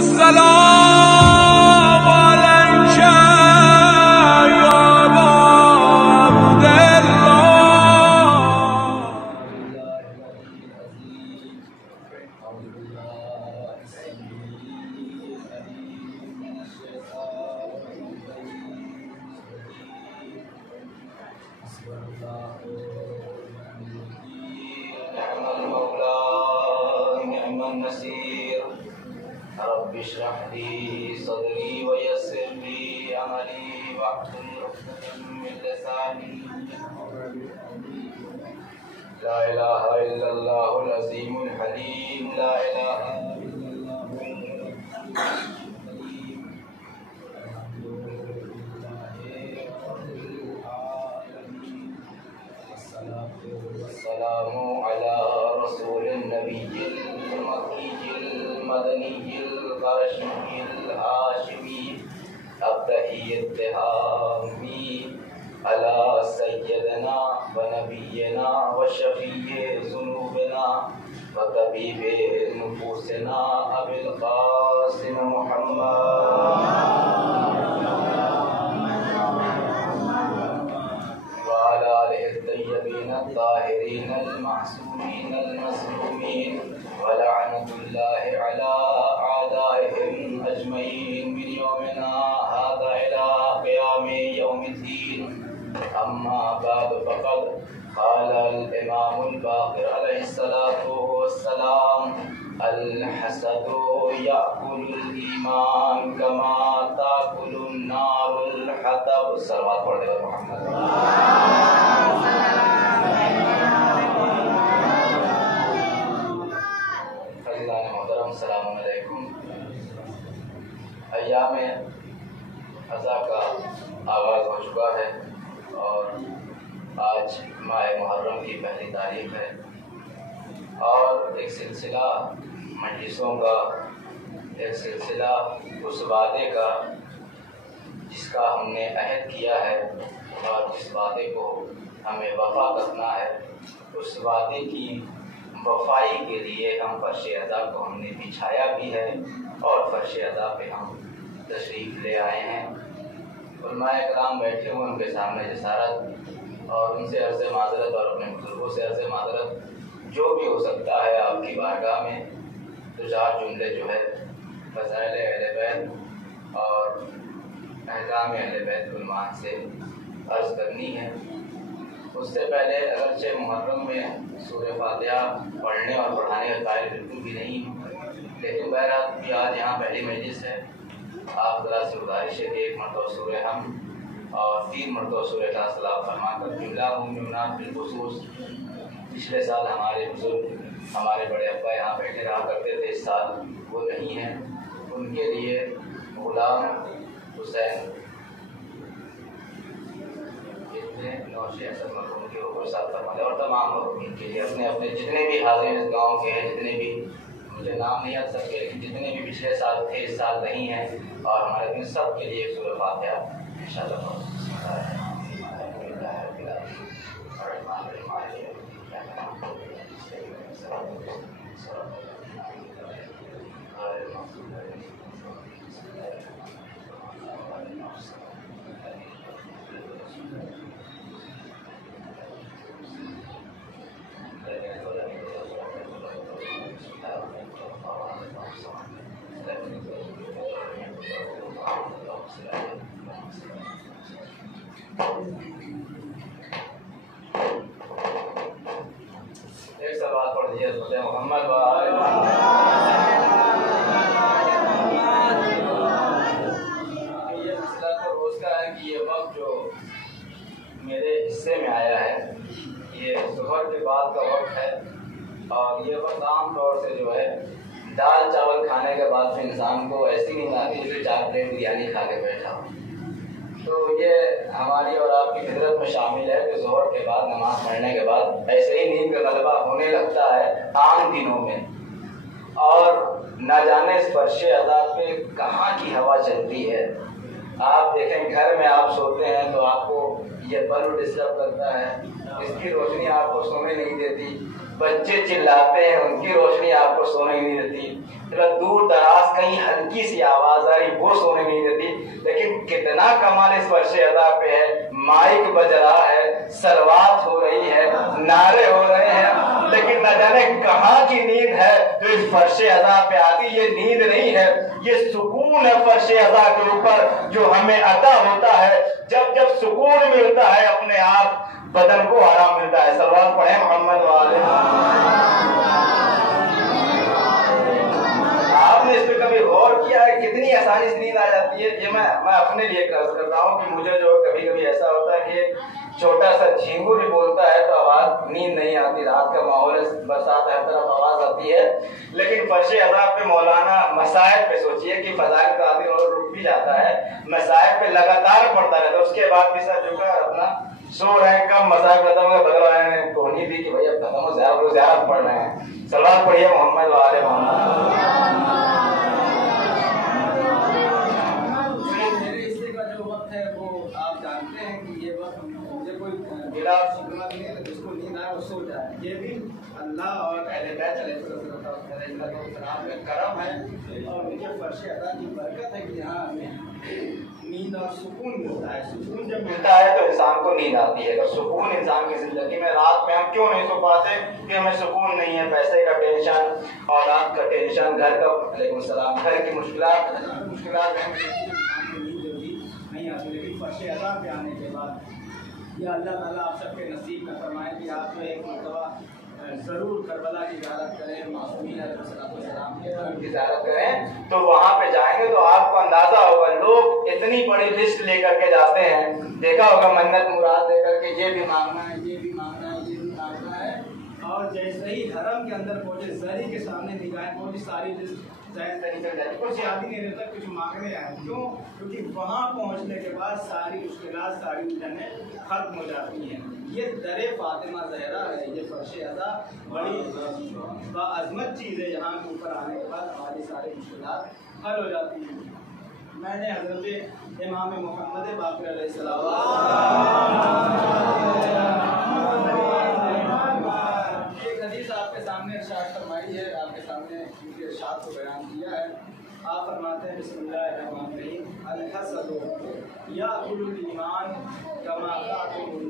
السلام عليك يا أبا عبد رب اشرح لي صدري ويسر لي امري واحلل عقدة من لساني لا اله الا الله العظيم الحليم لا اله الا الله السلام على رسول النبي المكي المدني القرشي الهاشمي التحي التهامي على سيدنا ونبينا وشفيع ذنوبنا وطبيب نفوسنا ابي القاسم محمد وعلى آله الطيبين الطاهرين المعصومين المظلومين ولعنة الله على أعدائهم أجمعين من يومنا هذا إلى قيام يوم الدين. أما بعد فقد قال الإمام الباقر عليه الصلاة والسلام الحسد يأكل الإيمان كما تأكل النار الحطب. صلوات پڑھ دے محمد. عزیزان محترم السلام علیکم. ایام اضحیٰ کا آغاز ہو چکا ہے اور آج ماہ محرم کی پہلی تاریخ ہے اور ایک سلسلہ مجلسوں کا، ایک سلسلہ اس وعدے کا جس کا ہم نے عہد کیا ہے اور جس وعدے کو ہمیں وفا کرنا ہے، اس وعدے کی وفائی کے لیے ہم فرش ادا کو ہم نے بچھایا بھی ہے اور فرش ادا پہ ہم تشریف لے آئے ہیں. علماء کرام بیٹھے ہوئے ان کے سامنے جسارت اور ان سے عرض معذرت اور اپنے بزرگوں سے عرض معذرت جو بھی ہو سکتا ہے آپ کی بارگاہ میں دو چار جملے جو ہے فضائل اہل بیت اور احکام اہل بیت عنوان سے عرض کرنی ہے. اس سے پہلے اگرچہ محرم میں سورہ فاتحہ پڑھنے اور پڑھانے کا قائل بالکل بھی نہیں ہوں، لیکن بہرحال بھی آج یہاں پہلی مجلس ہے. آپ ذرا سے گزارش ہے کہ ایک مرتبہ سورہ حمد اور 3 مرتبہ سورہ اخلاص تلاوت فرما کر جملہ مومنات بالخصوص پچھلے سال ہمارے بزرگ ہمارے بڑے ابا یہاں بیٹھے رہا کرتے تھے، اس سال وہ نہیں ہیں، ان کے لیے غلام حسین مرحوم کے اوپر ساتھ فرما دے اور تمام مرحومین کے لیے اپنے اپنے جتنے بھی حاضرین اس گاؤں کے ہیں، جتنے بھی مجھے نام نہیں یاد سکتے لیکن جتنے بھی پچھلے سال تھے اس سال نہیں ہیں اور ہمارے دن سب کے لیے سورہ فاتحہ انشاءاللہ. ایک سوال پڑھ دیجیے محمد یہ مسئلہ تو روز کا ہے کہ یہ وقت جو میرے حصے میں آیا ہے یہ ظہر کے بعد کا وقت ہے اور یہ وقت عام طور سے جو ہے دال چاول کھانے کے بعد پھر انسان کو ایسی نیند آتی ہے جیسے 4 پلیٹ بریانی کھا کے بیٹھا ہو. تو یہ ہماری اور آپ کی فطرت میں شامل ہے کہ ظہر کے بعد نماز پڑھنے کے بعد ایسے ہی نیند کا غلبہ ہونے لگتا ہے عام دنوں میں اور نہ جانے اس فرش عذاب پہ کہاں کی ہوا چلتی ہے. آپ دیکھیں گھر میں آپ سوتے ہیں تو آپ کو یہ بلب ڈسٹرب کرتا ہے، اس کی روشنی آپ کو سونے نہیں دیتی، بچے چلاتے ہیں ان کی روشنی آپ کو سونے نہیں دیتی. دور دراز کہیں हल्की सी आवाज आ रही, वो सोने नहीं देती। लेकिन कितना कमाल इस फर्श अदा पे है, माइक बज रहा है, सलवात हो रही है, नारे हो रहे हैं, लेकिन न जाने कहाँ की नींद है जो इस फर्श अदा पे आती। ये नींद नहीं है, ये सुकून है फर्श अदा के ऊपर जो हमें अता होता है। जब जब सुकून मिलता है अपने आप बदन को आराम मिलता है। सलवात पढ़े मोहम्मद वाले। आपने इस पे कभी गौर किया है कितनी आसानी से नींद आ जाती है? ये मैं अपने लिए कर्ज करता हूँ कि मुझे जो कभी कभी ऐसा होता है कि छोटा सा झींगुर भी बोलता है तो आवाज नींद नहीं आती। रात का माहौल है, बरसात हर तरफ आवाज आती है, लेकिन फर्श अज़ाब पे मौलाना मसाइब पे सोचिए कि फजाइल का आदमी और रुक भी जाता है, मसाइब पे लगातार पढ़ता रहता है, उसके बाद भी सर झुका अपना सो रहे हैं। कम मसाइब खत्म हो बदल रहे हैं, कोहनी भी कि भाई अब खत्म हो, ज़्यादा पढ़ रहे हैं। सलाम पढ़िए मोहम्मद वाले मोहम्मद। जिसको नींद आए वो सो जाए, ये भी अल्लाह और अहले बैत अलैहिस्सलाम का करम है और उनके फर्श अदा की बरकत है कि यहाँ नींद और सुकून मिलता है। सुकून जब मिलता है तो इंसान को नींद आती है। अगर सुकून इंसान की जिंदगी में, रात में हम क्यों नहीं सो पाते कि हमें सुकून नहीं है? पैसे का टेंशन, औलाद का टेंशन, घर का, वालेकुम सलाम, घर की मुश्किलात नहीं आती। लेकिन फर्श अदा पे आने के बाद या अल्लाह ताला आप सबके नसीब में फरमाए कि आप जो एक मरतबा ज़रूर करबला की ज़ियारत करें, मासूमीन अलैहिस्सलाम की ज़ियारत करें, तो वहाँ पे जाएंगे तो आपको अंदाजा होगा लोग इतनी बड़ी लिस्ट लेकर के जाते हैं। देखा होगा मन्नत मुराद लेकर के, ये भी मांगना है, ये भी मांगना है, ये भी मांगना है, और जैसे ही हरम के अंदर पहुँचे, ज़री के सामने निगाहें पहुँची, सारी लिस्ट जायज़ तरीके से कुछ याद ही नहीं रहता कुछ मांगने आए। क्यों? क्योंकि वहाँ पहुँचने के बाद सारी मुश्किलात, सारी उलझनें खत्म हो जाती हैं। ये दरे फातिमा ज़हरा है, ये फर्श अदा बड़ी बाअज़मत चीज़ है। यहाँ के ऊपर आने के बाद हमारी सारी मुश्किलात हल हो जाती हैं। मैंने हज़रत इमाम मोहम्मद बाक़िर अलैहिस्सलाम एक हदीस आपके सामने इरशाद फरमाई है, आपके सामने उनके इरशाद को बयान किया है। आप फरमाते हैं बिस्मिल्लाहिर्रहमानिर्रहीम, अल-हसदु याकुलुल ईमान कमा ताकुलुन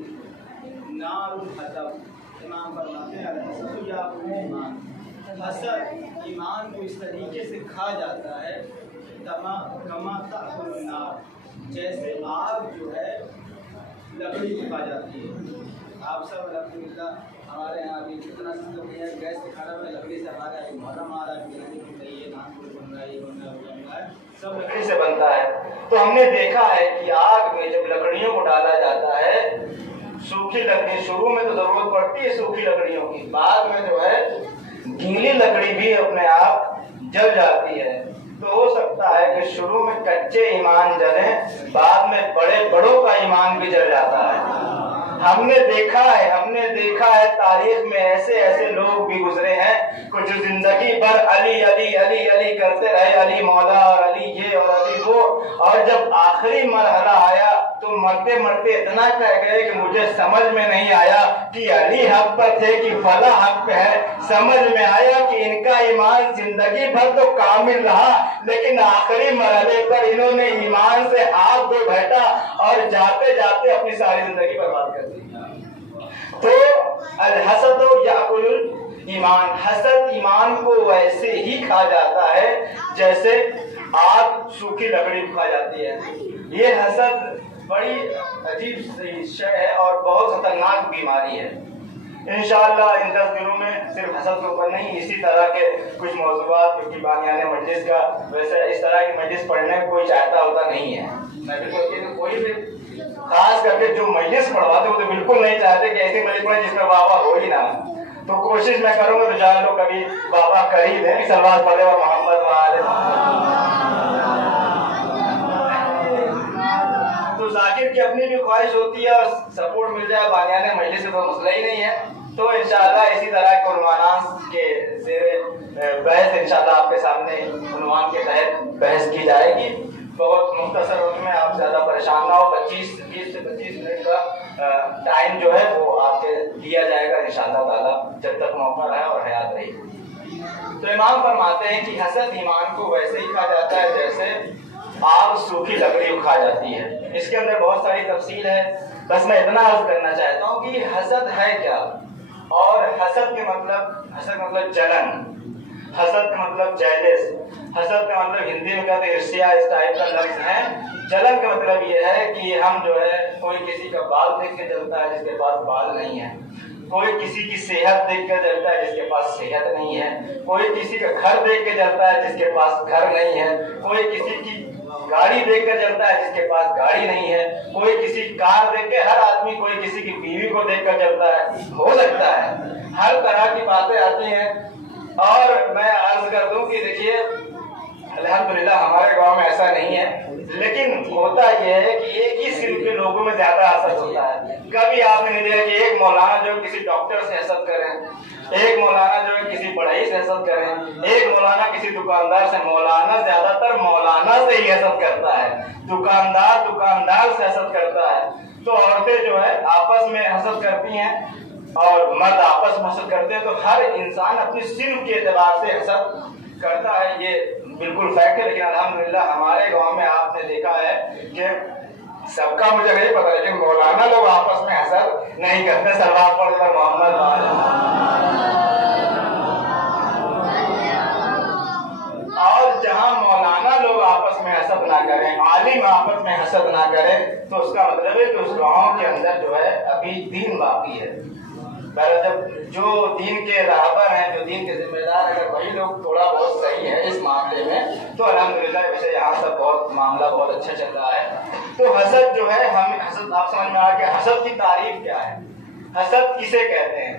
नारुल हतब। इमाम फरमाते हैं अल-हसदु याकुलुल ईमान, हसद ईमान को इस तरीके से खा जाता है कमा ताकुलुन नार, जैसे आग जो है लकड़ी को खा जाती है। आप सब अल्हम्दुलिल्लाह हमारे यहाँ अभी जितना सिस्टम है, गैस के खाना में लकड़ी से हमारे यहाँ मुहर्रम आ रहा है, बिरयानी बन रही है, नान पूरी बन रहा है, ये बन रहा है, वो बन रहा है, सब लकड़ी से बनता है। तो हमने देखा है कि आग में जब लकड़ियों को डाला जाता है, सूखी लकड़ी, शुरू में तो जरूरत पड़ती है सूखी लकड़ियों की, बाद में जो है गीली लकड़ी भी अपने आप जल जाती है। तो हो सकता है कि शुरू में कच्चे ईमान जले, बाद में बड़ों का ईमान भी जल जाता है। हमने देखा है तारीख में ऐसे लोग भी गुजरे हैं कुछ जो जिंदगी भर अली अली अली अली करते रहे, अली मौला और अली ये और अली वो, और जब आखिरी मरहला आया तो मरते मरते इतना कह गए कि मुझे समझ में नहीं आया कि अली हक पर थे कि फला हक पे है। समझ में आया कि इनका ईमान जिंदगी भर तो कामिल रहा, लेकिन आखिरी मरहले पर इन्होंने ईमान से हाथ धो बैठा और जाते जाते अपनी सारी जिंदगी बर्बाद कर दी। तो अल-हसद याकुलुल ईमान, हसद ईमान को वैसे ही खा जाता है जैसे आग सूखी लकड़ी खा जाती है। ये हसद बड़ी अजीब शय है और बहुत खतरनाक बीमारी है। इंशाअल्लाह इन 10 दिनों में सिर्फ हसद के ऊपर नहीं, इसी तरह के कुछ मौज़ूआत, क्योंकि बानियाने मजलिस का वैसे इस तरह की मजलिस पढ़ने को कोई चाहता होता नहीं है। मैं बिल्कुल कोई भी खास करके जो मजलिस पढ़वाते वो तो बिल्कुल नहीं चाहते कि ऐसी मजलिस पढ़े जिसमें बाबा हो ही ना। तो कोशिश मैं करूंगा तो जान लो कभी बाबा कर ही दें, सलवात पढ़े और मोहम्मद वाले। तो जाकिर की अपनी भी ख्वाहिश होती है और सपोर्ट मिल जाए बानियाने मजलिस से तो मसला ही नहीं है। तो इंशाअल्लाह इसी तरह के उन्वानात के ज़ेरे बहस इंशाअल्लाह आपके सामने उन्वान के तहत बहस की जाएगी। बहुत मुख्तसर वक्त में, आप ज़्यादा परेशान ना हो। 20 से 25 मिनट का टाइम जो है वो आपके दिया जाएगा इंशाअल्लाह ताला, जब तक मौका रहे और हयात रही। تو امام فرماتے ہیں کہ حسد ایمان کو ویسے ہی کھا جاتا ہے جیسے آگ سوکھی لکڑی کھا جاتی ہے۔ اس کے اندر بہت ساری تفصیل ہے، بس میں اتنا عرض کرنا چاہتا ہوں کہ حسد ہے کیا، اور حسد کا مطلب جلن، حسد کا مطلب جیلس، حسد کا مطلب ہندی میں کہتے ہیں عرصیہ، اس ٹائپ کا لفظ ہے۔ جلن کا مطلب یہ ہے کہ ہم جو ہے کوئی کسی کا بال دیکھ کے جلتا ہے جس کے پاس بال نہیں ہے، کوئی کسی کی صحت دیکھ کر جلتا ہے جس کے پاس صحت نہیں ہے، کوئی کسی کا گھر دیکھ کے جلتا ہے جس کے پاس گھر نہیں ہے، کوئی کسی کی گاڑی دیکھ کر جلتا ہے جس کے پاس گاڑی نہیں ہے، کوئی کسی کار دیکھ کے، ہر آدمی کوئی کسی کی بیوی کو دیکھ کر جلتا ہے، ہو سکتا ہے ہر طرح کی باتیں آتی ہیں۔ اور میں عرض کر دوں کہ دیکھیے الحمدللہ ہمارے گاؤں میں ایسا نہیں ہے، لیکن ہوتا یہ ہے کہ ایک ہی صنف کے لوگوں میں زیادہ حسد ہوتا ہے۔ کبھی آپ نے نہیں دیکھا کہ ایک مولانا جو کسی ڈاکٹر سے حسد کریں، ایک مولانا جو ہے کسی بڑھئی سے حسد کریں، ایک مولانا کسی دکاندار سے، مولانا زیادہ تر مولانا سے ہی حسد کرتا ہے، دکاندار سے حسد کرتا ہے۔ تو عورتیں جو ہے آپس میں حسد کرتی ہیں اور مرد آپس میں حسد کرتے ہیں، تو ہر انسان اپنی صنف کے اعتبار سے حسد کرتا ہے، یہ بالکل فیکٹ ہے۔ لیکن الحمدللہ ہمارے گاؤں میں آپ نے دیکھا ہے کہ سب کا مجھے نہیں پتا، لیکن مولانا لوگ آپس میں حسد نہیں کرتے۔ سلوات پڑھ کر محمد اور جہاں مولانا لوگ آپس میں حسد نہ کریں، عالم آپس میں حسد نہ کریں، تو اس کا مطلب ہے کہ اس گاؤں کے اندر جو ہے ابھی دین باقی ہے۔ جب جو دین کے راہبر ہیں، جو دین کے ذمہ دار، اگر وہی لوگ تھوڑا بہت صحیح ہے اس معاملے میں، تو الحمدللہ ویسے یہاں سب معاملہ بہت اچھا چل رہا ہے۔ تو حسد جو ہے، ہم حسد آپ سمجھ میں آ گیا حسد کی تعریف کیا ہے، حسد کسے کہتے ہیں۔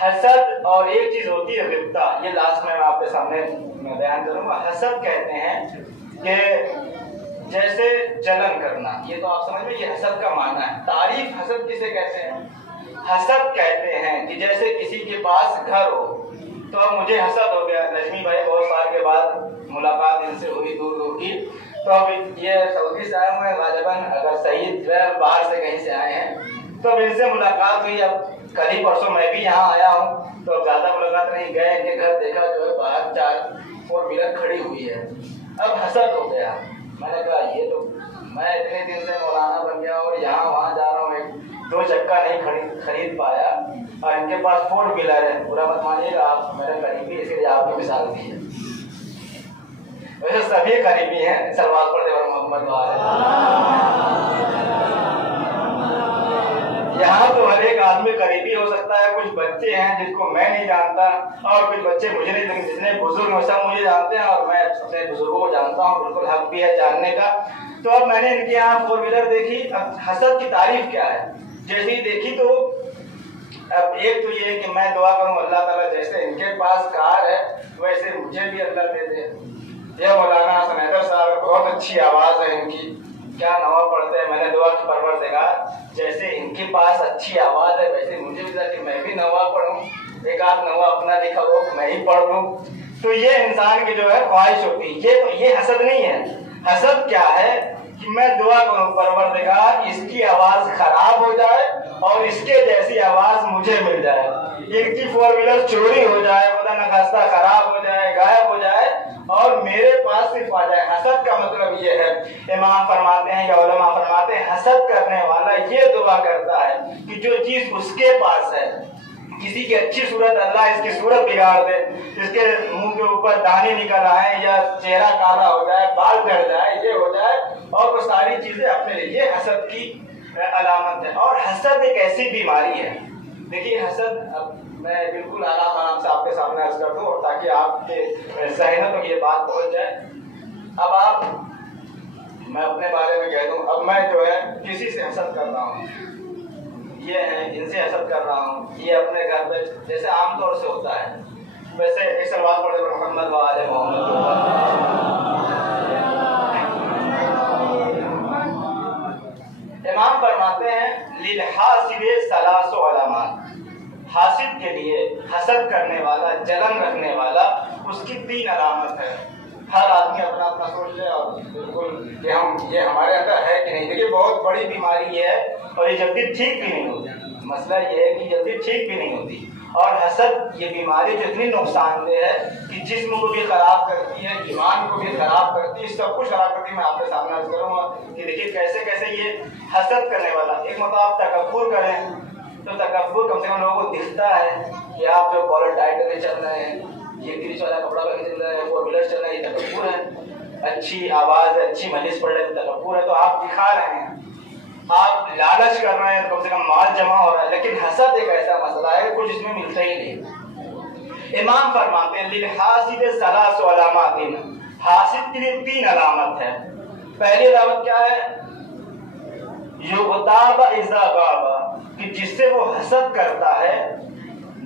حسد اور ایک چیز ہوتی ہے غبطہ، یہ لاسٹ میں آپ کے سامنے میں بیان کروں گا۔ حسد کہتے ہیں کہ جیسے جلن کرنا، یہ تو آپ سمجھ میں، یہ حسد کا معنی ہے۔ تعریف حسد کسے کہتے ہیں؟ حسد کہتے ہیں کہ جیسے کسی کے پاس گھر ہو، تو اب مجھے حسد ہو گیا، نجمی بھائی بہت سال کے بعد ملاقات ان سے ہوئی دور دور کی، تو اب یہ سعودی سے آئے ہوئے ہیں غالباً، اگر سعید باہر سے کہیں سے آئے ہیں، تو اب ان سے ملاقات ہوئی۔ اب کل ہی پرسوں میں بھی یہاں آیا ہوں، تو اب زیادہ ملاقات نہیں، گئے ان کے گھر، دیکھا جو ہے باہر 4 ویلر کھڑی ہوئی ہے۔ اب حسد ہو گیا، میں نے کہا یہ تو میں اتنے دن سے مولانا بن گیا اور یہاں وہاں جا رہا ہوں، 2 چکا نہیں خرید پایا، اور ان کے پاس 4 ویلر ہے۔ برا مت مانیے گا، آپ میرے قریبی، اس لیے آپ کی مثال دی ہے۔ ویسے سبھی قریبی ہیں، سلوات پڑھتے ہوئے محمد یہاں تو ہر ایک آدمی قریبی ہو سکتا ہے۔ کچھ بچے ہیں جن کو میں نہیں جانتا، اور کچھ بچے مجھے نہیں جانتے، جتنے بزرگ ہیں سب مجھے جانتے ہیں، اور میں اپنے بزرگوں کو جانتا ہوں، بالکل حق بھی ہے جاننے کا۔ تو اب میں نے ان کے یہاں 4 ویلر دیکھی۔ اب حسد کی تعریف کیا ہے، جیسے ہی دیکھی تو اب ایک تو یہ کہ میں دعا کروں اللہ تعالیٰ جیسے ان کے پاس کار ہے ویسے مجھے بھی اللہ دے دے۔ یہ مولانا سنیدر صاحب، بہت اچھی آواز ہے ان کی، کیا نوا پڑھتے ہیں، میں نے دعا کی پروردگار جیسے ان کے پاس اچھی آواز ہے ویسے مجھے بھی کہ میں بھی نوا پڑھوں، ایک آدھ نوا اپنا لکھا ہو میں ہی پڑھ لوں۔ تو یہ انسان کی جو ہے خواہش ہوتی ہے، یہ حسد نہیں ہے۔ حسد کیا ہے کہ میں دعا کروں پروردگار اس کی آواز خراب ہو جائے اور اس کے جیسی آواز مجھے مل جائے، ان کی 4 ویلر چوری ہو جائے، خدا نخواستہ خراب ہو جائے، غائب ہو جائے، اور میرے پاس صرف آ جائے۔ حسد کا مطلب یہ ہے، امام فرماتے ہیں یا علماء فرماتے ہیں، حسد کرنے والا یہ دعا کرتا ہے کہ جو چیز اس کے پاس ہے، کسی کی اچھی صورت اللہ اس کی صورت بگاڑ دے، اس کے منہ کے اوپر دانے نکل آئے یا چہرہ کالا ہو جائے، بال جھڑ جائے، یہ ہو جائے، اور وہ ساری چیزیں اپنے لیے، یہ حسد کی علامت ہے۔ اور حسد ایک ایسی بیماری ہے، دیکھیے حسد، اب میں بالکل آرام سے آپ کے سامنے عرض کر دوں اور تاکہ آپ کے ذہنوں میں یہ بات پہنچ جائے۔ اب میں اپنے بارے میں کہہ دوں، اب میں جو ہے کسی سے حسد کر رہا ہوں، یہ ہے ان سے حسد کر رہا ہوں، یہ اپنے گھر پہ جیسے عام طور سے ہوتا ہے، ویسے ایک سلوات پڑھتے ہوئے محمد وآل محمد۔ امام فرماتے ہیں للحاسد 3 علامات، حاسد کے لیے، حسد کرنے والا، جلن رکھنے والا، اس کی 3 علامت ہے۔ ہر آدمی اپنا اپنا سوچ لے اور بالکل کہ یہ ہمارے اندر ہے کہ نہیں۔ دیکھیے بہت بڑی بیماری یہ ہے، اور یہ جلدی ٹھیک بھی نہیں ہوتی، مسئلہ یہ ہے کہ جلدی ٹھیک بھی نہیں ہوتی، اور حسد یہ بیماری جو اتنی نقصان دہ ہے کہ جسم کو بھی خراب کرتی ہے، ایمان کو بھی خراب کرتی ہے، سب کچھ خراب کرتی ہے۔ میں آپ کے سامنے عرض کروں گا کہ دیکھیے کیسے کیسے یہ حسد کرنے والا، ایک مرتبہ آپ تکبر کریں تو تکبر کم سے کم لوگوں کو دکھتا ہے کہ آپ جو کالر ٹائٹ کرके چل رہے ہیں، یہ گریش والا کپڑا پہن کے چل رہے ہیں، فور ویلر چل رہے ہیں، یہ تکبر ہے۔ اچھی آواز ہے، اچھی مجلس پڑھ رہے ہیں، تکبر ہے، تو آپ دکھا رہے ہیں، آپ لالچ کر رہے ہیں، کم سے کم مال جمع ہو رہا ہے۔ لیکن حسد ایک ایسا مسئلہ ہے کچھ اس میں ملتا ہی نہیں۔ امام فرماتے ہیں للحاسد ثلاث علامات، حاسد کے لیے 3 علامت ہے۔ پہلی علامت کیا ہے؟ یغتاب اذا غاب، کہ جس سے وہ حسد کرتا ہے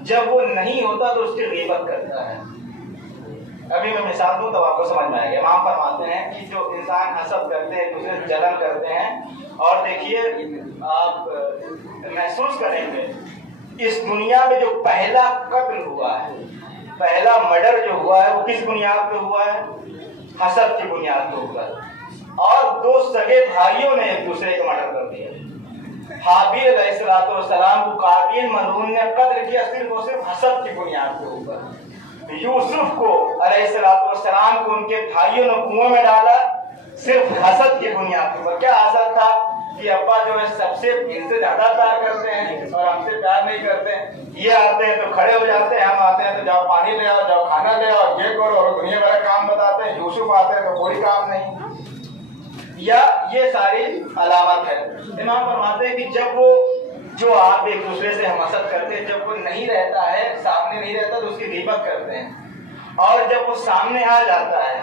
جب وہ نہیں ہوتا تو اس کی غیبت کرتا ہے۔ ابھی میں مثال دوں تو آپ کو سمجھ میں آئے گا۔ امام فرماتے ہیں کہ جو انسان حسد کرتے ہیں، دوسرے سے جلن کرتے ہیں، اور دیکھیے آپ محسوس کریں گے اس دنیا میں جو پہلا قتل ہوا ہے، پہلا مرڈر جو ہوا ہے، وہ کس بنیاد پہ ہوا ہے؟ حسد کی بنیاد پہ ہوا ہے۔ اور 2 سگے بھائیوں نے ایک دوسرے کو مرڈر کر دیا۔ حابیل علیہ السلام کو قابیل ملعون نے قتل کیا صرف اور صرف حسد کی بنیاد کے اوپر۔ یوسف کو علیہ السلام کو ان کے بھائیوں نے کنویں میں ڈالا صرف حسد کی بنیاد کے اوپر۔ کیا حسد تھا کہ ابا جو ہے سب سے ان سے زیادہ پیار کرتے ہیں اور ہم سے پیار نہیں کرتے ہیں، یہ آتے ہیں تو کھڑے ہو جاتے ہیں، ہم آتے ہیں تو جاؤ پانی لے آؤ، جاؤ کھانا لے آؤ، یہ کرو، اور دنیا بھر کا کام بتاتے ہیں۔ یوسف آتے ہیں تو کوئی کام نہیں، یا یہ ساری علامت ہے۔ امام فرماتے ہیں کہ جب وہ جو آپ ایک دوسرے سے حسد کرتے ہیں، جب وہ نہیں رہتا ہے، سامنے نہیں رہتا تو اس کی غیبت کرتے ہیں، اور جب وہ سامنے آ جاتا ہے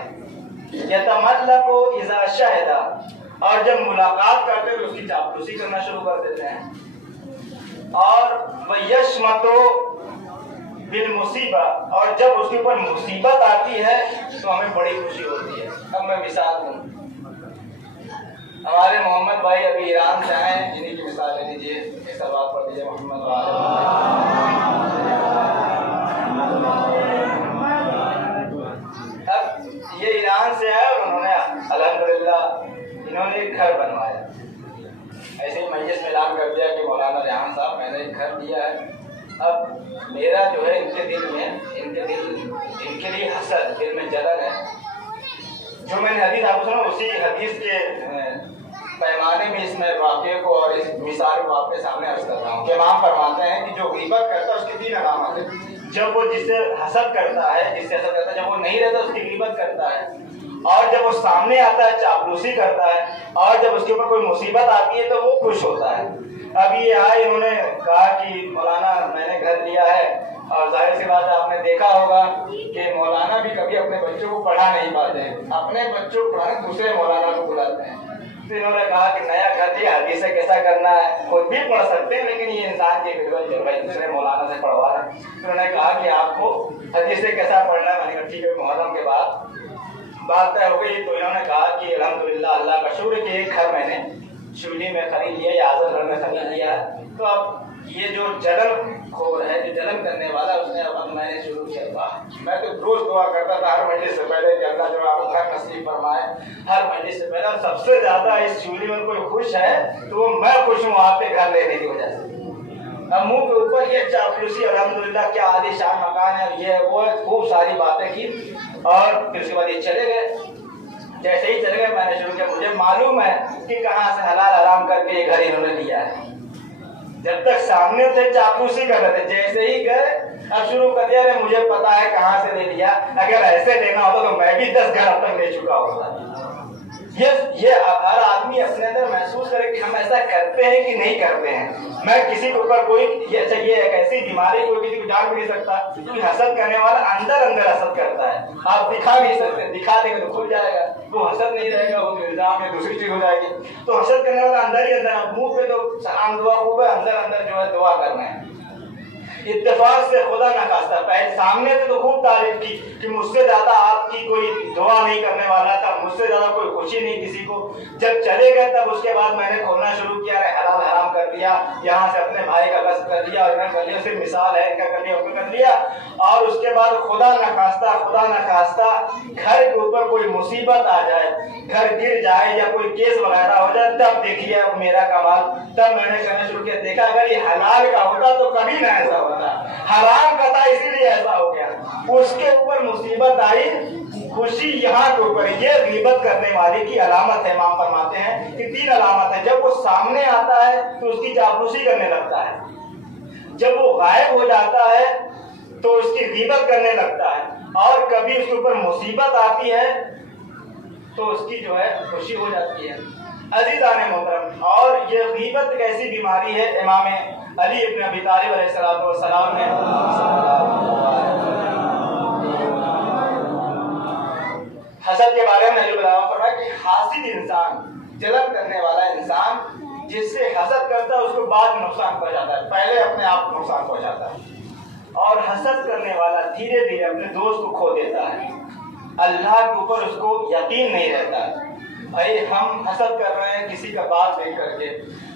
یتملک اذا شہد، اور جب ملاقات کرتے تو اس کی چاپلوسی کرنا شروع کر دیتے ہیں، اور ویشمت بالمصیبہ، اور جب اس کے اوپر مصیبت آتی ہے تو ہمیں بڑی خوشی ہوتی ہے۔ اب میں مثال دوں، ہمارے محمد بھائی ابھی ایران سے آئے ہیں، جنہیں کی مثال لے لیجیے، ایک سلوات پڑھ دیجیے محمد بھائی۔ اب یہ ایران سے آئے اور انہوں نے الحمدللہ انہوں نے ایک گھر بنوایا۔ ایسے ہی مجلس میں اعلان کر دیا کہ مولانا ریحان صاحب میں نے ایک گھر دیا ہے۔ اب میرا جو ہے ان کے لیے حسد، دل میں جلن ہے۔ جو میں نے حدیث آپ کو سنا، اسی حدیث کے پیمانے میں اس میں واقعے کو اور اس مثال کو آپ کے سامنے عرض کر رہا ہوں کہ امام فرماتے ہیں کہ جو غیبت کرتا ہے اس کی 3 علامات ہیں۔ جب وہ جس سے حسد کرتا ہے، جب وہ نہیں رہتا اس کی غیبت کرتا ہے، اور جب وہ سامنے آتا ہے چاپلوسی کرتا ہے، اور جب اس کے اوپر کوئی مصیبت آتی ہے تو وہ خوش ہوتا ہے۔ اب یہ آئے، انہوں نے کہا کہ مولانا میں نے گھر لیا ہے، اور ظاہر سی بات ہے آپ نے دیکھا ہوگا کہ مولانا بھی کبھی اپنے بچوں کو پڑھا نہیں پاتے ہیں، اپنے بچوں کو پڑھانے دوسرے مولانا کو بلاتے ہیں۔ تو انہوں نے کہا کہ نیا گھر لیا، حدیث سے کیسا کرنا ہے، خود بھی پڑھ سکتے ہیں لیکن یہ انسان کی خدمت جو ہے دوسرے مولانا سے پڑھوا رہا ہے۔ تو انہوں نے کہا کہ آپ کو حدیث سے کیسا پڑھنا ہے، میں نے کہا ٹھیک ہے، محرم کے بعد بات طے ہو گئی۔ تو انہوں نے کہا کہ الحمدللہ اللہ کا شکر کہ ایک گھر میں نے شبلی میں خرید لیا یا آزاد گھر میں خرید لیا ہے۔ تو اب یہ جو جلن خور ہے، جو جلن کرنے والا، اس نے اب میں نے شروع کیا، میں تو روز دعا کرتا تھا ہر مجلس سے پہلے کہ اللہ جو آپ کو گھر نصیب فرمائے، ہر مجلس سے پہلے، اور سب سے زیادہ اس شبلی میں کوئی خوش ہے تو وہ میں خوش ہوں آپ کے گھر لینے کی وجہ سے۔ اب منہ کے اوپر یہ چاپلوسی، الحمدللہ کیا عالی شان مکان ہے، یہ وہ خوب ساری باتیں کی، اور پھر اس کے بعد یہ چلے گئے۔ جیسے ہی چلے گئے میں نے شروع کیا، مجھے معلوم ہے کہ کہاں سے حلال حرام کر کے یہ گھر انہوں نے لیا ہے۔ جب تک سامنے سے چاپلوسی کر رہے تھے، جیسے ہی گئے اب شروع کر دیا، مجھے پتا ہے کہاں سے لے لیا، اگر ایسے لینا ہوتا تو میں بھی 10 گھر اب تک لے چکا ہوتا۔ یہ ہر آدمی اپنے اندر محسوس کرے کہ ہم ایسا کرتے ہیں کہ نہیں کرتے ہیں۔ میں کسی کے اوپر کوئی یہ ایک ایسی بیماری کوئی کسی کو جان بھی نہیں سکتا، کیونکہ حسد کرنے والا اندر حسد کرتا ہے، آپ دکھا نہیں سکتے، دکھا دیں گے تو کھل جائے گا، وہ حسد نہیں رہے گا، وہ الزام یا دوسری چیز ہو جائے گی۔ تو حسد کرنے والا اندر ہی اندر، منہ پہ تو سلام دعا خوب ہے، اندر جو ہے دعا کرنا ہے۔ اتفاق سے خدا نہ خواستہ پہلے سامنے سے تو خوب تعریف کی کہ مجھ سے زیادہ آپ کی کوئی دعا نہیں کرنے والا تھا، مجھ سے زیادہ کوئی خوشی نہیں کسی کو۔ جب چلے گئے تب اس کے بعد میں نے کھولنا شروع کیا، حلال حرام کر دیا، یہاں سے اپنے بھائی کا غصب کر لیا اور انہیں کر لیا، صرف مثال ہے، ان کا کر لیا ان کا کر لیا۔ اور اس کے بعد خدا نہ خواستہ گھر کے اوپر کوئی मुसीबत आ जाए, घर गिर जाए या कोई केस वगैरह हो जाए, तब देखिए अब मेरा कमाल। तब मैंने करना शुरू किया, देखा अगर ये हलाल का होता तो कभी ना ऐसा होता, हराम का था इसीलिए ऐसा हो गया। उसके ऊपर मुसीबत आई, खुशी यहाँ के ऊपर। ये गीबत करने वाले की अलामत है। इमाम फरमाते हैं कि 3 अलामत है। जब वो सामने आता है तो उसकी चापलूसी करने लगता है, जब वो गायब हो जाता है तो उसकी गीबत करने लगता है, और कभी उसके ऊपर मुसीबत आती है तो उसकी जो है खुशी हो जाती है। अजीज़ान मोहतरम, और ये गीबत एक ऐसी बीमारी है, इमाम अली इब्न अबी तालिब अलैहिस्सलाम ने हसद के बारे में जो बताया फरमाया कि हासिद इंसान, जलन करने वाला इंसान, जिससे हसद करता है उसको बाद में नुकसान पहुंचाता है, पहले अपने आप को नुकसान पहुंचाता है। और हसद करने वाला धीरे धीरे अपने दोस्त को खो देता है, अल्लाह के ऊपर उसको यकीन नहीं रहता। भाई हम हसद कर रहे हैं किसी का बात देख करके,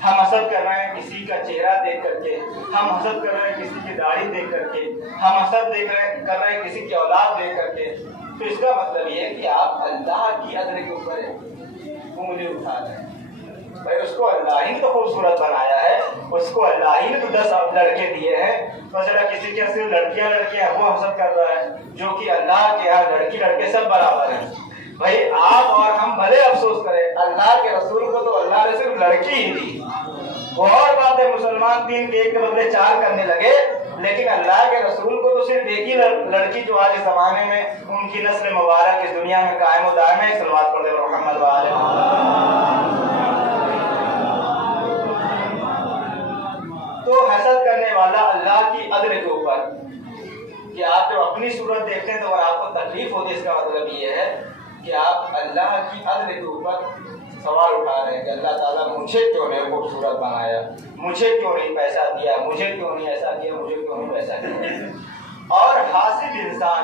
हम हसद कर रहे हैं किसी का चेहरा देख करके, हम हसद कर रहे हैं किसी की दाढ़ी देख करके, हम हसद कर रहे हैं किसी की औलाद देख करके। तो इसका मतलब ये है कि आप अल्लाह की अदर के ऊपर उंगली उठा रहे हैं। भाई उसको अल्लाह ही ने तो खूबसूरत बनाया है, उसको अल्लाह ही ने तो 10 लड़के दिए हैं, तो जरा किसी के सिर्फ लड़कियां वो हसद कर रहा है, जो कि अल्लाह के यहाँ लड़की लड़के सब बराबर हैं। भाई आप और हम भले अफसोस करें, अल्लाह के रसूल को तो अल्लाह ने सिर्फ लड़की ही दी। वो और बात है, मुसलमान 3 के 1 के बदले 4 करने लगे, लेकिन अल्लाह के रसूल को तो सिर्फ एक ही लड़की, जो आज इस जमाने में उनकी नस्ल मुबारक इस दुनिया में कायम व दायम है। सल्लल्लाहु अलैहि वसल्लम। तो हसद करने वाला अल्लाह की अदर के ऊपर, कि आप जब अपनी सूरत देखते हैं तो अगर आपको तकलीफ होती है, इसका मतलब ये है कि आप अल्लाह की अदल के ऊपर सवाल उठा रहे हैं कि अल्लाह ताला मुझे क्यों नहीं खूबसूरत बनाया, मुझे क्यों नहीं पैसा दिया, मुझे क्यों नहीं ऐसा किया, मुझे क्यों नहीं वैसा किया। और हासिद इंसान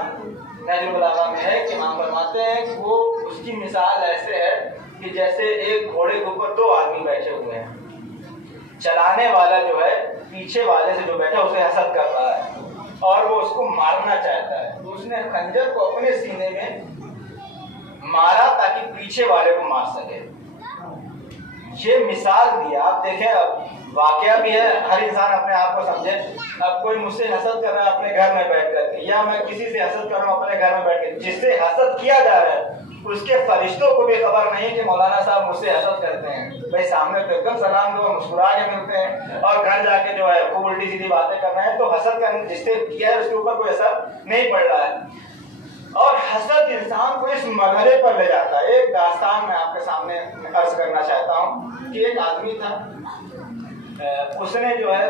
नहजुल बलागा में है कि इमाम फरमाते हैं कि वो उसकी मिसाल ऐसे है कि जैसे एक घोड़े के ऊपर 2 आदमी बैठे हुए हैं, चलाने वाला जो है पीछे वाले से जो बैठा उसे हसद कर रहा है और वो उसको मारना चाहता है, तो उसने खंजर को अपने सीने में मारा ताकि पीछे वाले को मार सके। ये मिसाल दिया। आप देखें, अब वाकया भी है, हर इंसान अपने आप को समझे। अब कोई मुझसे हसद कर रहा है अपने घर में बैठ कर, या मैं किसी से हसद कर रहा हूँ अपने घर में बैठ कर, जिससे हसद किया जा रहा है उसके फरिश्तों को भी खबर नहीं कि मौलाना साहब मुझसे हसद करते हैं। भाई सामने तो एकदम सलाम दो, मुस्कुरा के मिलते हैं, और घर जाके जो है खूब उल्टी सीधी बातें कर रहे हैं। तो हसद करने जिससे किया है उसके ऊपर कोई असर नहीं पड़ रहा है। और हसद इंसान को इस मरहले पर ले जाता है। एक दास्तान मैं आपके सामने अर्ज करना चाहता हूँ कि एक आदमी था, उसने जो है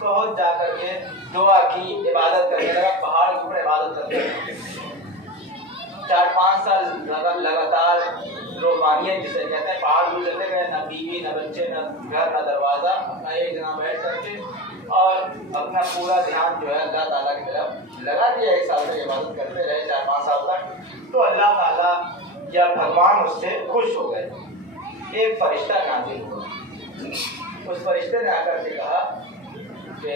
बहुत जाकर के दुआ की, इबादत करने लगा, पहाड़ के ऊपर इबादत करने लगा। 4-5 साल लगातार रोमानियत जिसे कहते हैं, पहाड़ दूर चलते गए, न बीवी न बच्चे न घर न दरवाजा, अपना एक जगह बैठ करके और अपना पूरा ध्यान जो है अल्लाह ताला की तरफ लगा दिया। 1 साल तक इबादत करते रहे, 4-5 साल तक। तो अल्लाह ताला या भगवान उससे खुश हो गए। एक फरिश्ता नाज़िल हुआ। उस फरिश्ते ने आकर के कहा कि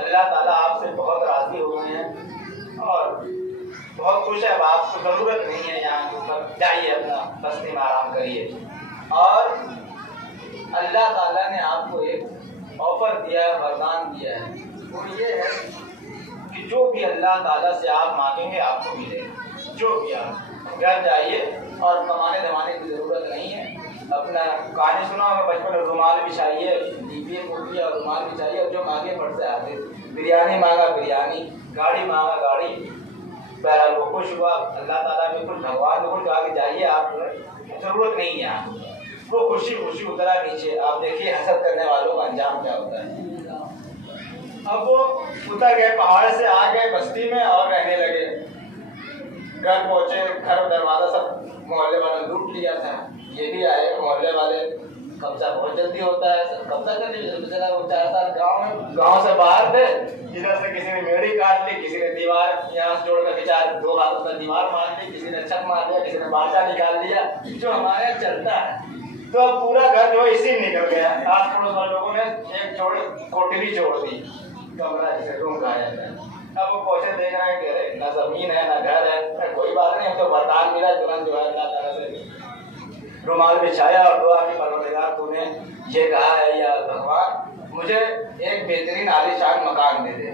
अल्लाह ताला आपसे बहुत राज़ी हो गए हैं और बहुत खुश है, अब आपको ज़रूरत नहीं है यहाँ के ऊपर, जाइए अपना बस्ती में आराम करिए। और अल्लाह ताला ने आपको एक ऑफर दिया है, वरदान दिया है, वो ये है कि जो भी अल्लाह ताला से आप मांगेंगे आपको मिलेगा। जो भी आप घर जाइए और कमाने धमाने की ज़रूरत नहीं है। अपना कहानी सुना हमें बचपन में, रुमाल बिछाइए, दीपिए कुर्ती और रुमाल बिछाइए, और जो मांगे फट से आते। बिरयानी मांगा बिरयानी, गाड़ी मांगा गाड़ी। बहरहाल वो खुश हुआ, अल्लाह ताला भी खुश, भगवान भी खुश, आगे जाइए आप, जरूरत नहीं है यहाँ। वो खुशी खुशी उतरा नीचे। आप देखिए हसद करने वालों का अंजाम क्या होता है। अब वो उतर गए, पहाड़ से आ गए बस्ती में और रहने लगे। घर पहुंचे, घर दरवाजा सब मोहल्ले वाले लूट लिया था। ये भी आए मोहल्ले वाले, कब्जा बहुत जल्दी होता है, कब्जा कर लिया। 4 साल गाँव से बाहर थे, इधर से किसी ने मेड़ी काट ली, किसी ने दीवार यहाँ से जोड़कर विचार 2 हाथों में दीवार मार दी, किसी ने छत मार दिया, किसी ने बाचा निकाल दिया, जो हमारे यहाँ चलता है। तो अब पूरा घर जो इसी निकल गया। आस पड़ोस वाले लोगों ने एक कोठरी छोड़ दी, कमरा जिसे रूम कहा जाता है। अब वो पहुंचे, देख रहे हैं कि ना जमीन है ना घर है, कोई बात नहीं, तो वरदान मिला, तुरंत जो रुमाल बिछाया और दुआ की परवरदिगार तूने ये कहा है या भगवान मुझे एक बेहतरीन आलीशान मकान दे दे।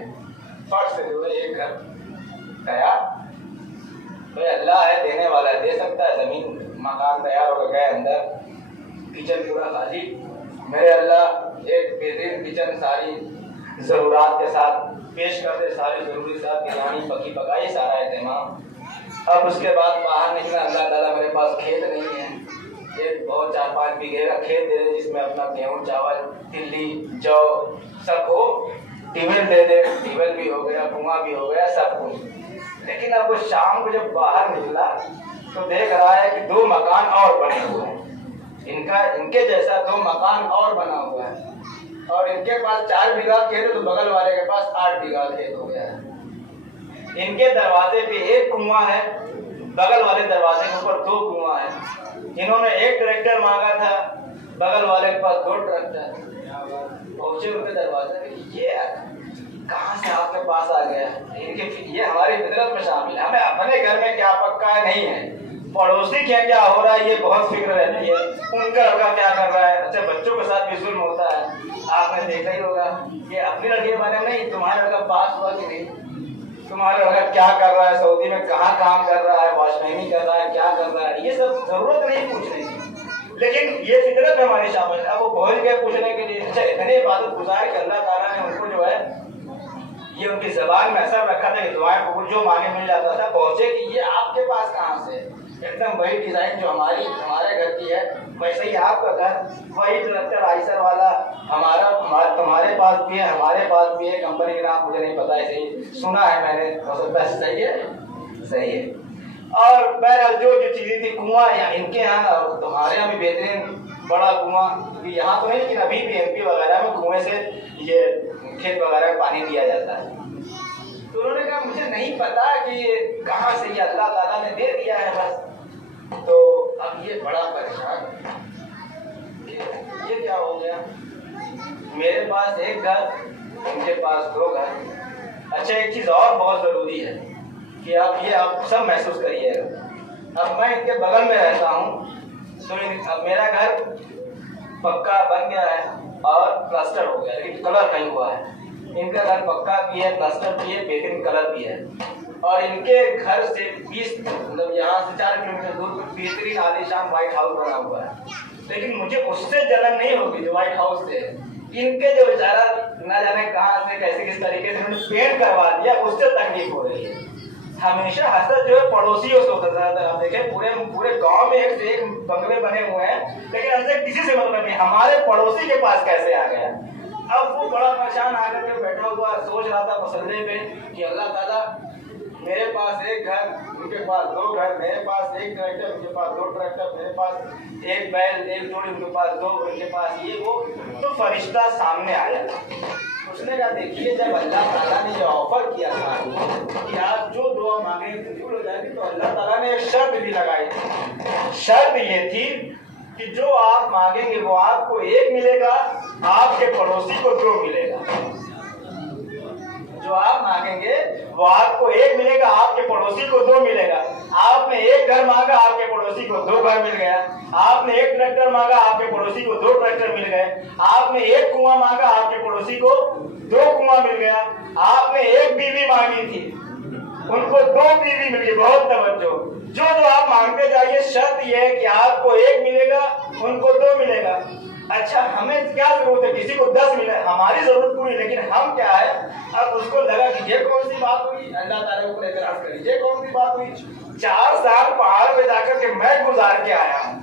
फट से जो एक घर तैयार, भाई अल्लाह है देने वाला है, दे सकता है। जमीन मकान तैयार होकर गए अंदर, किचन पूरा खाली। मेरे अल्लाह एक बेहतरीन किचन सारी ज़रूरात के साथ पेश कर दे, सारी ज़रूरी साथ बिरयानी पकी पकाई सारा एहतमाम। अब उसके बाद बाहर निकला, अल्लाह ताला मेरे पास खेत नहीं है, एक बहुत 4-5 बीघे का खेत दे दे जिसमें अपना गेहूँ चावल तिल्ली जौ सब हो। ट्यूबवेल दे दे, ट्यूबवेल भी हो गया, कुआं भी हो गया, सब कुछ। लेकिन अब वो शाम को जब बाहर निकला तो देख रहा है कि 2 मकान और बने हुए हैं, इनके जैसा 2 मकान और बना हुआ है। और इनके पास 4 बीघा खेत है तो बगल वाले के पास 8 बीघा खेत हो गया है। इनके दरवाजे पे एक कुआं है, बगल वाले दरवाजे के ऊपर 2 कुआं है। इन्होंने एक ट्रैक्टर मांगा था, बगल वाले के पास 2 ट्रैक्टर। पहुंचे उनके दरवाजे पे, ये कहाँ से आपके पास आ गया? ये हमारी फितरत में शामिल है, हमें अपने घर में क्या पक्का है नहीं है, पड़ोसी क्या हो रहा है ये बहुत फिक्र रहती है, उनका लड़का क्या कर रहा है। अच्छा, बच्चों के साथ भी जुल्म होता है, आपने देखा ही होगा कि अपनी लड़की के बारे में नहीं, तुम्हारा लड़का पास हुआ कि नहीं, तुम्हारा लड़का क्या कर रहा है, सऊदी में कहाँ काम कर रहा है, वॉचमैनी कर रहा है, क्या कर रहा है, ये सब जरूरत नहीं पूछने की। लेकिन ये फितरत में हमारी शामिल है। वो पहुंच गए पूछने के लिए। अच्छा, इतने इबादत गुजार कि अल्लाह ताला ने उनको जो है ये उनकी जबान में असर रखा था कि दुआएं कबूल जो मांगे मिल जाता था। पहुंचे कि ये आपके पास कहाँ से, एकदम वही डिजाइन जो हमारे घर की है वैसे ही आपका घर, वही ट्रैक्टर आइसर वाला तुम्हारे पास भी है, हमारे पास भी है। कंपनी का नाम मुझे नहीं पता, ऐसे ही सुना है मैंने, हो सकता है सही है, सही है। और बहरहाल जो चीजें थी, कुआं या इनके यहाँ और तुम्हारे यहाँ भी बेहतरीन बड़ा कुआं, क्योंकि यहाँ तो नहीं लेकिन अभी भी एमपी वगैरह में कुएं से ये खेत वगैरह में पानी दिया जाता है। तो उन्होंने कहा मुझे नहीं पता कि कहाँ से ये अल्लाह ताला ने दे दिया है बस। तो अब ये बड़ा परेशान, ये क्या हो गया, मेरे पास एक घर, उनके पास 2 घर। अच्छा, एक चीज और बहुत जरूरी है कि आप सब महसूस करिएगा। अब मैं इनके बगल में रहता हूँ, तो अब मेरा घर पक्का बन गया है और प्लास्टर हो गया, लेकिन कलर नहीं हुआ है। इनका घर पक्का भी है, प्लास्टर भी है, बेहतरीन कलर भी है। और इनके घर से 20 मतलब यहाँ से 4 किलोमीटर दूर बेहतरीन आलीशान व्हाइट हाउस बना हुआ है। लेकिन मुझे उससे जलन नहीं होगी जो व्हाइट हाउस से, इनके जो बेचारा न जाने कहाँ से कैसे किस तरीके से उन्होंने पेंट करवा दिया, उससे तकलीफ हो रही है। हमेशा हसरत जो है पड़ोसियों से होता था। आप देखें पूरे गांव में एक से एक बंगले बने हुए हैं, लेकिन हमसे किसी से मतलब नहीं, हमारे पड़ोसी के पास कैसे आ गया। अब वो बड़ा परेशान आकर के बैठा हुआ सोच रहा था मसले पे कि अल्लाह ताला मेरे पास एक घर, उनके पास 2 घर, मेरे पास एक ट्रैक्टर, उनके पास 2 ट्रैक्टर, मेरे पास एक बैल, एक जोड़ी, उनके पास 2, उनके पास ये वो। तो फरिश्ता सामने आया, उसने कहा देखिए जब अल्लाह ताला ने जो ऑफर किया था कि आप जो दुआ मांगे कबूल हो जाएगी, तो अल्लाह ताला ने एक शर्त भी लगाई थी। शर्त ये थी कि जो आप मांगेंगे वो आपको 1 मिलेगा, आपके पड़ोसी को 2 मिलेगा। जो आप मांगेंगे वो आपको 1 मिलेगा, आपके पड़ोसी को 2 मिलेगा। आपने एक घर मांगा, आपके पड़ोसी को 2 घर मिल गया। आपने एक ट्रैक्टर मांगा, आपके पड़ोसी को 2 ट्रैक्टर मिल गए। आपने एक कुआं मांगा, आपके पड़ोसी को 2 कुआं मिल गया। आपने एक बीवी मांगी थी, उनको 2 बीवी मिल गई। बहुत तवज्जो, जो आप मांगते जाइए, शर्त यह है कि आपको 1 मिलेगा, उनको 2 मिलेगा। अच्छा, हमें क्या जरूरत है, किसी को 10 मिले, हमारी जरूरत पूरी, लेकिन हम क्या है, अब उसको लगा कि ये कौन सी बात हुई, अल्लाह ताला को एतराज करी, ये कौन सी बात हुई। 4 साल पहाड़ पे जाकर के मैं गुजार के आया हूँ,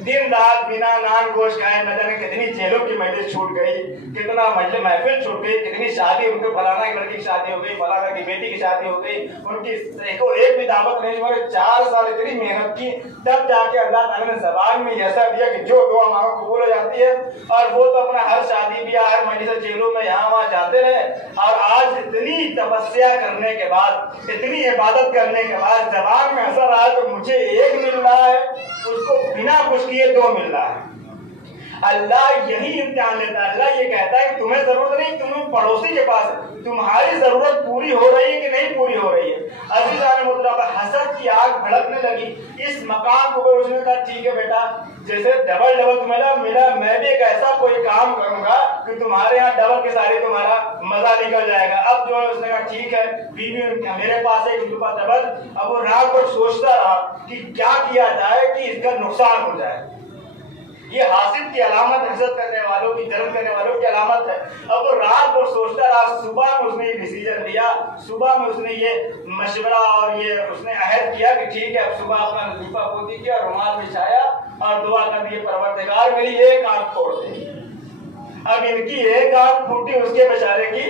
दिन रात बिना नान गोश्त खाए, न जाने कितनी जेलों की मजलिस छूट गई, कितना मजलिस महफिल छूट गई, कितनी शादी, उनके फलाना की लड़की की शादी हो गई, फलाना की बेटी की शादी हो गई, उनकी एक भी दावत नहीं हुई। 4 साल इतनी मेहनत की, तब जाके अल्लाह ताला ने ज़बान में ऐसा दिया कि जो दुआ मांगो कबूल हो जाती है। और वो तो अपना हर शादी ब्याह, हर मजलिस, जेलों में यहाँ वहाँ जाते रहे। और आज इतनी तपस्या करने के बाद, इतनी इबादत करने के बाद ज़बान में असर आया तो मुझे 1 मिल रहा है, उसको बिना कुछ किए 2 मिल रहा है। अल्लाह यही इम्तिहान लेता है। अल्लाह ये कहता है कि तुम्हें जरूरत नहीं, तुम्हें पड़ोसी के पास है, तुम्हारी जरूरत पूरी हो रही है कि नहीं पूरी हो रही है। अज़ीज़ान मुतरम, हसद की आग भड़कने लगी। इस मकाम को उसने कहा ठीक है बेटा, जैसे डबल तुम्हें मिला, मैं भी एक ऐसा कोई काम करूंगा कि तुम्हारे यहाँ डबल के सारे तुम्हारा मजा निकल जाएगा। अब जो है उसने कहा ठीक है, बीवी मेरे पास है, उनके पास डबल। अब वो रात भर सोचता रहा कि क्या किया जाए कि इसका नुकसान हो जाए। ये हासिद की अलामत, हसद करने वालों की, जलन करने वालों की अलामत है। अब वो रात भर सोचता रहा। सुबह में उसने ये डिसीजन लिया, सुबह में उसने ये मशवरा और ये उसने अहद किया कि ठीक है, अब सुबह अपना लतीफा पोती किया, रुमाल बिछाया और दुआ कर दिए, परवरदिगार मेरी एक आंख फोड़ दे। अब इनकी एक आंख फूटी, उसके बेचारे की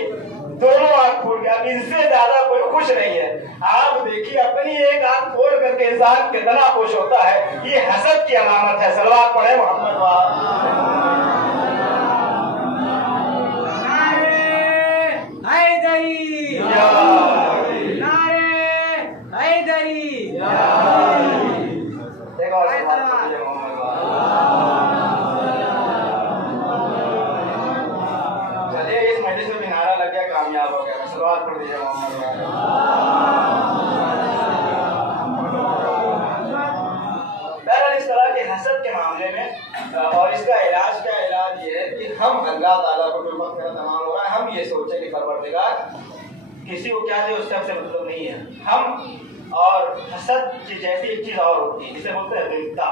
दोनों आंख फूट गया। अब इनसे ज्यादा कोई खुश नहीं है। आप देखिए अपनी एक आंख फोड़ करके इंसान कितना खुश होता है। ये हसद की अलामत है। सलवात पढ़े मोहम्मद कामयाब हो गया। सलवात पढ़ दीजिए मोहम्मद। बहरहाल इस तरह के हसद के मामले में और इसका इलाज का इलाज ये है कि हम अल्लाह ताला को जो वक्त मेरा तमाम हो रहा है, हम ये सोचें कि परवरदिगार किसी को क्या दे उससे हमसे मतलब नहीं है। हम और हसद की जैसी एक चीज और होती है जिसे बोलते हैं गिफ्ता।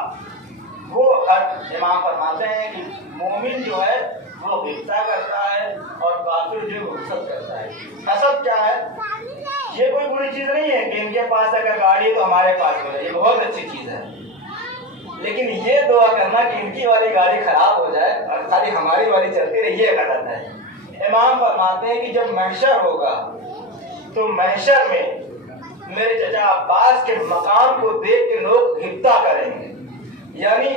वो हर इमाम फरमाते हैं कि मोमिन जो है वो गिफ्ता करता है और काफिर जो है हसद करता है। हसद क्या है? ये कोई बुरी चीज नहीं है कि इनके पास अगर गाड़ी है तो हमारे पास हो जाए, ये बहुत अच्छी चीज है। लेकिन ये दुआ करना कि इनकी वाली गाड़ी खराब हो जाए और खाली हमारी वाली चलती रही, ये गलत है। इमाम फरमाते हैं कि जब महशर होगा तो महशर में मेरे चचा अब्बास के मकाम को देख के लोग गिफ्ता करेंगे, यानी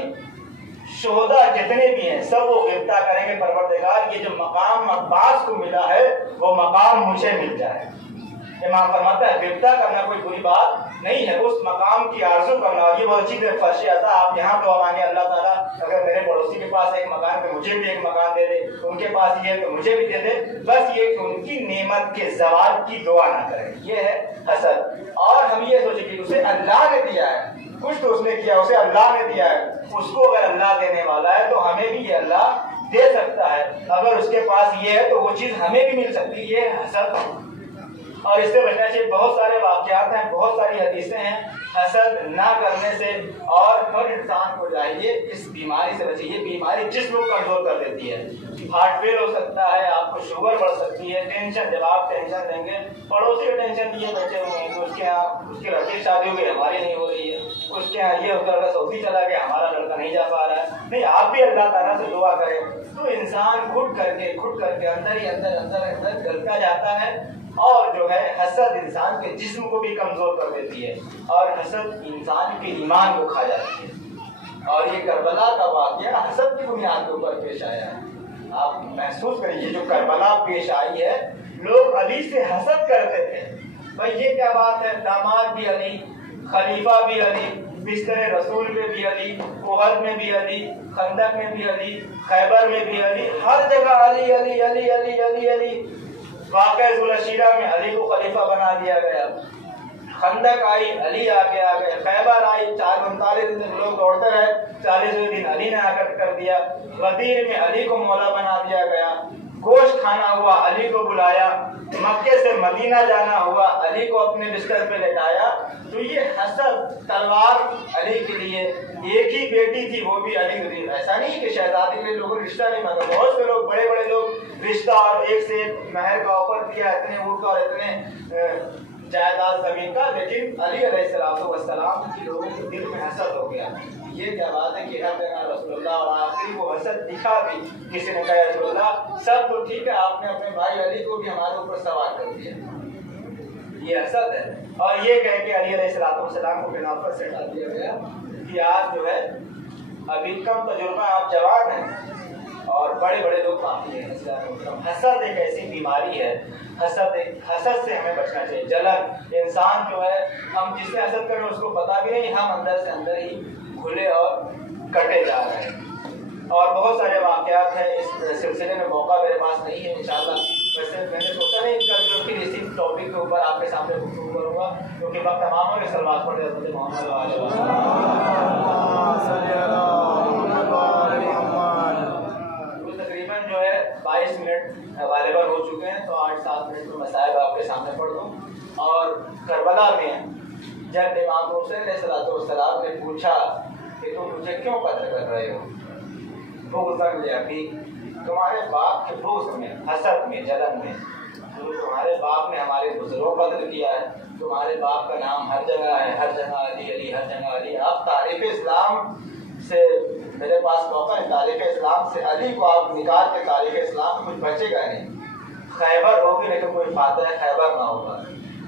शोहदा जितने भी हैं सब वो गिफ्ता करेंगे, परवरदिगार ये जो मकाम अब्बास को मिला है वो मकाम मुझे मिल जाए। इमाम फरमाता है गिफ्ता करना कोई बुरी बात नहीं है, उस मकाम की आरज़ू करना। और ये बहुत अच्छी फर्श है। आप यहाँ दुआ मांगे अल्लाह ताला अगर मेरे पड़ोसी के पास एक मकान तो मुझे भी एक मकान दे दे, उनके पास ये तो मुझे भी दे दे। बस ये उनकी नेमत के ज़वाल की दुआ ना करें, ये है हसद। और हम ये सोचे कि उसे अल्लाह ने दिया है, कुछ तो उसने किया, उसे अल्लाह ने दिया है, उसको अगर अल्लाह देने वाला है तो हमें भी ये अल्लाह दे सकता है। अगर उसके पास ये है तो वो चीज़ हमें भी मिल सकती है, ये हसद। और इससे बचना चाहिए। बहुत सारे वाक़यात हैं, बहुत सारी हदीसें हैं हसद ना करने से। और हर इंसान को चाहिए इस बीमारी से बचे। ये बीमारी जिस्म को कमजोर कर देती है, हार्ट फेल हो सकता है, आपको शुगर बढ़ सकती है। टेंशन, जब आप टेंशन लेंगे, पड़ोसी को टेंशन लिए बैठे हुए हैं तो उसके यहाँ उसकी लड़की की शादी हो गई, हमारी नहीं हो रही है, उसके यहाँ ये उसका लड़का सऊदी चला गया, हमारा लड़का नहीं जा पा रहा है। नहीं, आप भी अल्लाह ताला से दुआ करें तो इंसान घुट करके अंदर ही अंदर गलता जाता है। और जो है हसद इंसान के जिस्म को भी कमजोर कर देती है और हसद इंसान के ईमान को खा जाती है। और ये करबला का वाक़या हसद की बुनियाद के ऊपर पेश आया है। आप महसूस करिए, जो करबला पेश आई है, लोग अली से हसद करते थे। भाई ये क्या बात है, दामाद भी अली, खलीफा भी अली, बिस्तर रसूल पे भी अली, उहद में भी अली, खंदक में भी अली, खैबर में भी अली, हर जगह अली अली अली अली अली अली। वाक़या ज़ुलशीरा में अली को खलीफा बना दिया गया। खंदक आई, अली आगे आ गए। खैबर आई, 439 दिन लोग दौड़ते रहे, 40वें दिन अली ने आकर कर दिया। गदीर में अली को मौला बना दिया गया। गोश्त खाना हुआ, अली को बुलाया। मक्के से मदीना जाना हुआ, अली को अपने बिस्तर पे लेटाया। तो ये हसद, तलवार अली के लिए, एक ही बेटी थी वो भी अली के लिए। ऐसा नहीं कि शहजादी के लोगों ने रिश्ता नहीं मांगा, बहुत से लोग, बड़े बड़े लोग रिश्ता और एक से महर का ऑफर किया, इतने ऊँट का और इतने जायदाद जमीन का, लेकिन अली अलैहिस्सलाम की लोगों के दिल में हसद हो गया। ये क्या बात है कि रसूलुल्लाह, और आखिरी को हसद दिखा भी। किसी ने कहा रसूलुल्लाह सब तो ठीक है, आपने अपने भाई अली को भी हमारे ऊपर सवार कर दिया, ये हसद है। और ये कह के अली अलैहिस्सलाम को खिलाफत से हटा दिया गया कि आप जो है अभी कम तजुर्बा, आप जवान हैं और बड़े बड़े लोग काफी हैं। हसद एक ऐसी बीमारी है, हसद से हमें बचना चाहिए। जलन, इंसान जो है, हम जिससे हसद करें उसको पता भी नहीं, हम अंदर से अंदर ही खुले और कटे जा रहे हैं। اور بہت سارے واقعات ہیں اس سلسلے میں، موقع میرے پاس نہیں ہے انشاءاللہ. ویسے میں نے سوچا نہیں کل جو پھر اسی ٹاپک کے اوپر آپ کے سامنے گفتگو کروں گا، کیونکہ وقت تمام ہو گئے. صلوات پڑھے حضرت محمد علیہ تقریباً جو ہے 22 منٹ غالباً ہو چکے ہیں، تو 8-7 منٹ میں مسائل آپ کے سامنے پڑھ دوں. اور کربلا میں جب امام حسین علیہ السلام نے پوچھا کہ تم مجھے کیوں قتل کر رہے ہو، بغضاً لأبی، تمہارے باپ کے بغض میں، حسد میں، جلن میں. تمہارے باپ نے ہمارے بزرگوں کو قتل کیا ہے، تمہارے باپ کا نام ہر جگہ ہے، ہر جگہ علی علی، ہر جگہ علی. آپ تاریخ اسلام سے، میرے پاس موقع ہے، تاریخ اسلام سے علی کو آپ نکال کے تاریخ اسلام میں کچھ بچے گا نہیں. خیبر ہوگی لیکن کوئی فاتح خیبر نہ ہوگا.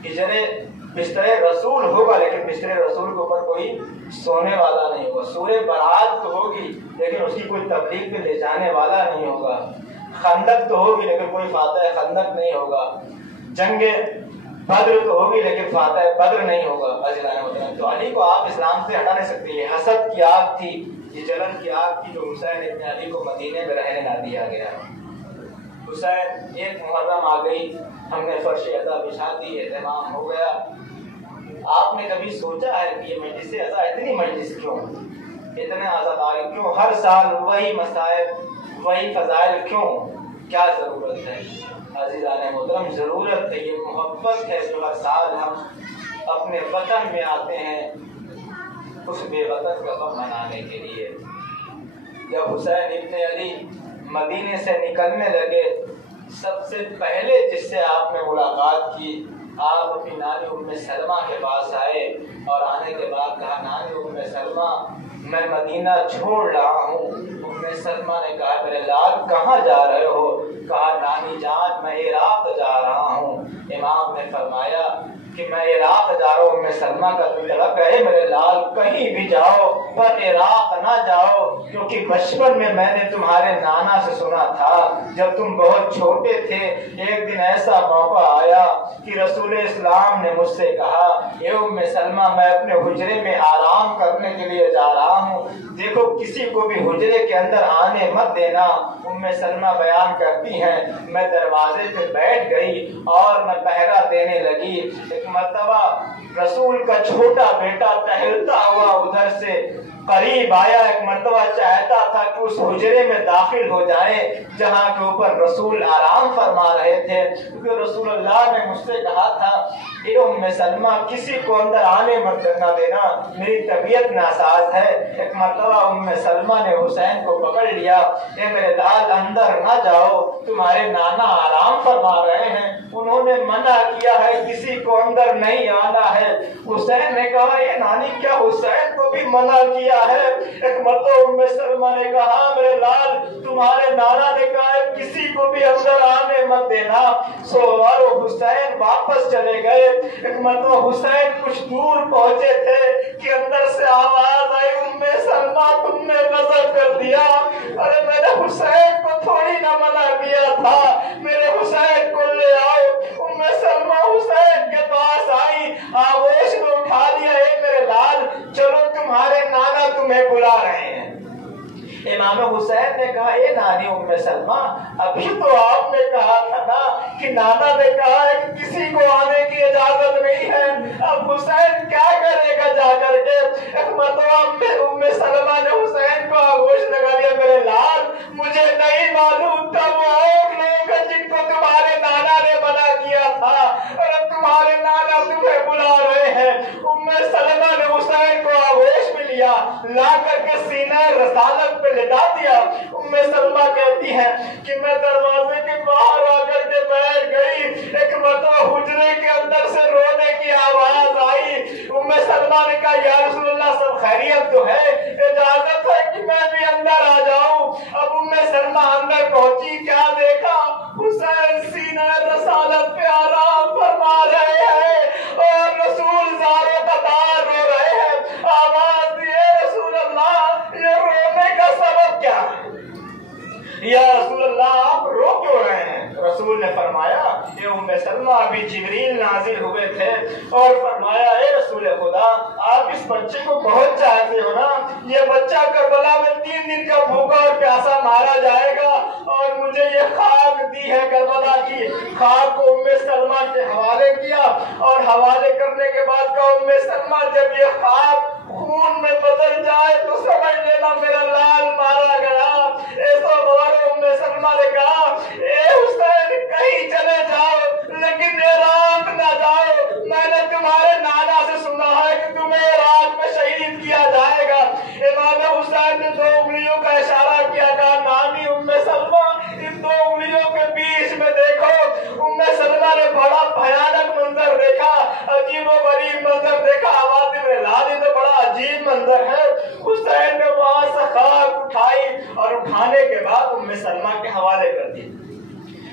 ہجرے بستر رسول ہوگا لیکن بستر رسول کے اوپر کوئی سونے والا نہیں ہوگا. سورہ برات تو ہوگی لیکن اس کی کوئی تبلیغ پہ لے جانے والا نہیں ہوگا. خندق تو ہوگی لیکن کوئی فاتح خندق نہیں ہوگا. جنگ بدر تو ہوگی لیکن فاتح بدر نہیں ہوگا. تو علی کو آپ اسلام سے ہٹا نہیں سکتے. یہ حسد کی آگ تھی، یہ جلن کی آگ تھی جو حسین ابن علی کو مدینے میں رہنے نہ دیا گیا. حسین ایک محرم آ گئی، ہم نے فرش عزا بچھا دی، اہتمام ہو گیا. آپ نے کبھی سوچا ہے کہ یہ مجلس عزا اتنی مجلس کیوں، اتنے عزاداری کیوں، ہر سال وہی مسائل، وہی فضائل کیوں، کیا ضرورت ہے؟ عزیزان محترم، ضرورت ہے، یہ محبت ہے جو ہر سال ہم اپنے وطن میں آتے ہیں اس بے وطن کا غم منانے کے لیے. جب حسین ابن علی مدینے سے نکلنے لگے، سب سے پہلے جس سے آپ نے ملاقات کی، آپ اپنی نانی ام سلمہ کے پاس آئے اور آنے کے بعد کہا، نانی ام سلمہ میں مدینہ چھوڑ رہا ہوں. ام سلمہ نے کہا، میرے لال کہاں جا رہے ہو؟ کہا، نانی جان میں عراق جا رہا ہوں. امام نے فرمایا کہ میں عراق جا رہا ہوں. ام سلمہ کا طلب ہے، میرے لال کہیں بھی جاؤ پر عراق نہ جاؤ، کیونکہ بچپن میں نے تمہارے نانا سے سنا تھا جب تم بہت چھوٹے تھے، ایک دن ایسا موقع آیا کہ رسول اسلام نے مجھ سے کہا، اے ام سلمہ میں اپنے حجرے میں آرام کرنے کے لیے جا رہا ہوں، دیکھو کسی کو بھی حجرے کے اندر آنے مت دینا. ام سلمہ بیان کرتی ہیں، میں دروازے پہ بیٹھ گئی اور میں پہرا دینے لگی. ایک مرتبہ رسول کا چھوٹا بیٹا ٹہلتا ہوا ادھر سے قریب آیا. ایک مرتبہ چاہتا تھا کہ اس حجرے میں داخل ہو جائے جہاں کے اوپر رسول آرام فرما رہے تھے، کیونکہ رسول اللہ نے مجھ سے کہا تھا، اے ام سلمہ کسی کو اندر آنے مت نہ دینا، میری طبیعت ناساز ہے. ایک مرتبہ ام سلمہ نے حسین کو پکڑ لیا، اے میرے لال اندر نہ جاؤ، تمہارے نانا آرام فرما رہے ہیں، انہوں نے منع کیا ہے، کسی کو اندر نہیں آنا ہے. حسین نے کہا، یہ نانی کیا حسین کو بھی منع کیا ہے؟ ایک مرتبہ ام سلمہ نے کہا، میرے لال تمہارے نانا نے کہا ہے کسی کو بھی اندر آنے مت دینا. سو اور حسین واپس چلے گئے. ایک مرتبہ حسین کچھ دور پہنچے تھے کہ اندر سے آواز آئی، ام سلمہ تم نے غضب کر دیا. ارے میں نے حسین کو تھوڑی نہ منع کیا تھا، میرے حسین کو لے آؤ. ام سلمہ حسین کے پاس آئی، آغوش میں اٹھا لیا، اے میرے لال چلو تمہارے نانا تمہیں بلا رہے ہیں. امام حسین نے کہا، اے نانی ام سلمہ ابھی تو آپ نے کہا تھا نا کہ نانا نے کہا ہے کہ کسی کو آنے کی اجازت نہیں ہے. اب حسین کیا کرے گا جا کر کے؟ ایک مرتبہ ام سلمہ نے حسین کو آغوش لگا دیا، میرے لال مجھے نہیں معلوم تھا وہ اور لوگ ہیں جن کو تمہارے نانا نے منع کیا تھا اور اب تمہارے نانا تمہیں بلا رہے ہیں. ام سلمہ نے حسین کو آغوش میں لیا، لا کر کے سینہ رسالت پہ لٹا دیا. ام سلمہ کہتی ہے کہ میں دروازے کے باہر آ کر کے بیٹھ گئی. ایک مرتبہ حجرے کے اندر سے رونے کی آواز آئی. ام سلمہ نے کہا، یا رسول اللہ سب خیریت تو ہے، اجازت ہے کہ میں بھی اندر آ جاؤں. اب ام سلمہ اندر پہنچی، کیا دیکھا؟ حسین سینہ رسالت پہ آرام فرما رہے ہیں اور رسول زاروں قطار رو رہے ہیں. آواز دیے، رسول اللہ یہ رونے کا سبب کیا ہے؟ یا رسول اللہ آپ رو کیوں رہے ہیں؟ رسول نے فرمایا، یہ ام سلمہ ابھی جبریل نازل ہوئے تھے اور فرمایا، اے رسول خدا آپ اس بچے کو بہت چاہتے ہو نا، یہ بچہ کربلا میں 3 دن کا بھوکا اور پیاسا مارا جائے گا، اور مجھے یہ خاک دی ہے کربلا کی خاک کو ام سلمہ کے حوالے کیا، اور حوالے کرنے کے بعد کا ام سلمہ جب یہ خاک خون میں بدل جائے تو سمجھ لینا میرا لال مارا گیا۔ ایسا بار ام سلمہ نے کہا اے حسین کہیں چلے جاؤ لیکن عراق نہ جاؤ، میں نے تمہارے نانا سے سنا ہے کہ تمہیں عراق میں شہید کیا جائے گا۔ امام حسین نے 2 انگلیوں کا اشارہ کیا، کہا نانی ام سلمہ ان 2 انگلیوں کے بیچ میں دیکھو۔ ام سلمہ نے بڑا بھیانک منظر دیکھا، عجیب و غریب منظر دیکھا، عواتم لالی تو بڑا عجیب منظر ہے۔ حسین نے وہاں سے خاک اٹھائی اور اٹھانے کے بعد ام سلمہ کے حوالے کر دی،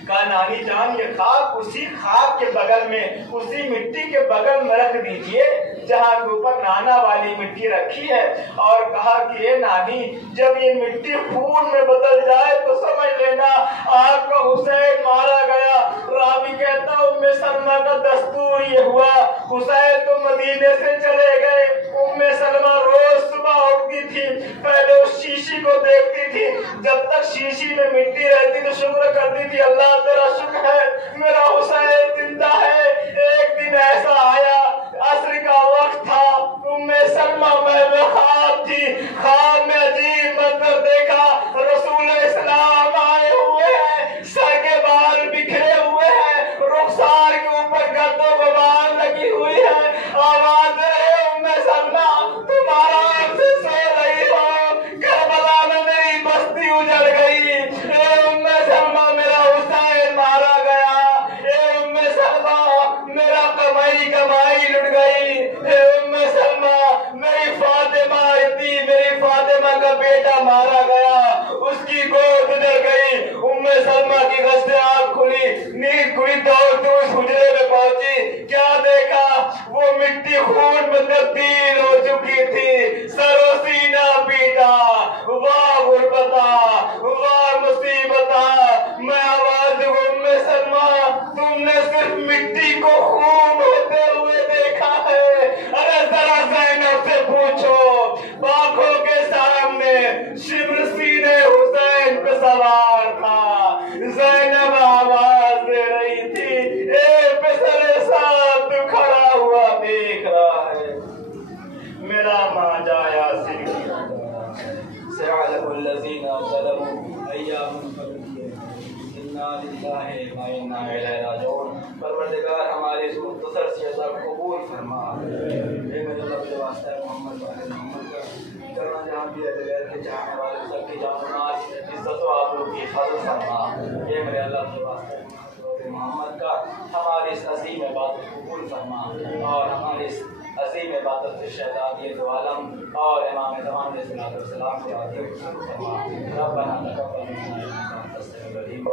کہا نانی جان یہ خاک اسی خاک کے بغل میں، اسی مٹی کے بغل میں رکھ دیجئے جہاں کے اوپر نانا والی مٹی رکھی ہے، اور کہا کہ اے نانی جب یہ مٹی خون میں بدل جائے تو سمجھ لینا آپ کا حسین مارا گیا۔ راوی کہتا ام سلمہ کا دستور یہ ہوا، حسین تو مدینے سے چلے گئے، ام سلمہ روز صبح اٹھتی تھی، پہلے اس شیشی کو دیکھتی تھی، جب تک شیشی میں مٹی رہتی تو شکر کرتی تھی اللہ تیرا شکر ہے میرا حسین زندہ ہے۔ ایک دن ایسا آیا، عصر کا وقت تھا، ام سلمہ میں خواب تھی، خواب میں عجیب منظر دیکھا، رسول اسلام آئے ہوئے ہیں، سر کے بال بکھرے ہوئے ہیں، رخسار کے اوپر گرد و غبار لگی ہوئی ہے، آواز ہے ام سلمہ تم آرام سے سو رہی ہو، کربلا میں میری بستی اجڑ گئی، اے ام سلمہ میرا حسین مارا گیا، اے ام سلمہ میرا کمائی لٹ گئی، اے ام سلمہ میری فاطمہ تھی، میری فاطمہ کا بیٹا مارا گیا، اس کی گود اجڑ گئی۔ ام سلمہ کی غصے آنکھ کھلی، نیند کھلی، دوڑتے اس حجرے میں پہنچی، کیا دیکھا وہ مٹی خون میں تبدیل ہو چکی تھی، سر و سینہ پیٹا، واہ غربتا واہ مصیبتا، میں آواز ام سلمہ تم نے صرف مٹی کو خون ہوتے ہوئے دیکھا ہے، ارے ذرا زینب سے پوچھو، آنکھوں کے سامنے شبر سینے حسین پہ سوار تھا، زینب آواز دے رہی تھی اے پسر ساتھ کھڑا ہوا دیکھ رہا ہے، میرا ماں جایا سیعلم الذین ظلموا ایام انا للہ و انا الیہ راجعون۔ پروردگار ہماری اس مختصر سی عطا قبول فرما، اے میرے رب کے واسطہ محمد محمد کا کرنا جہاں بھی ہے کے چاہنے والے سب کی جان و مال عزت و آبرو کی حفاظت فرما، اے میرے اللہ کے واسطے محمد کا ہماری اس عظیم عبادت قبول فرما، اور ہماری اس عظیم عبادت سے شہدادی دو عالم اور امام تمام علیہ السلام کو عطیہ فرما۔ ربنا تقبل منا انک انت السمیع العلیم۔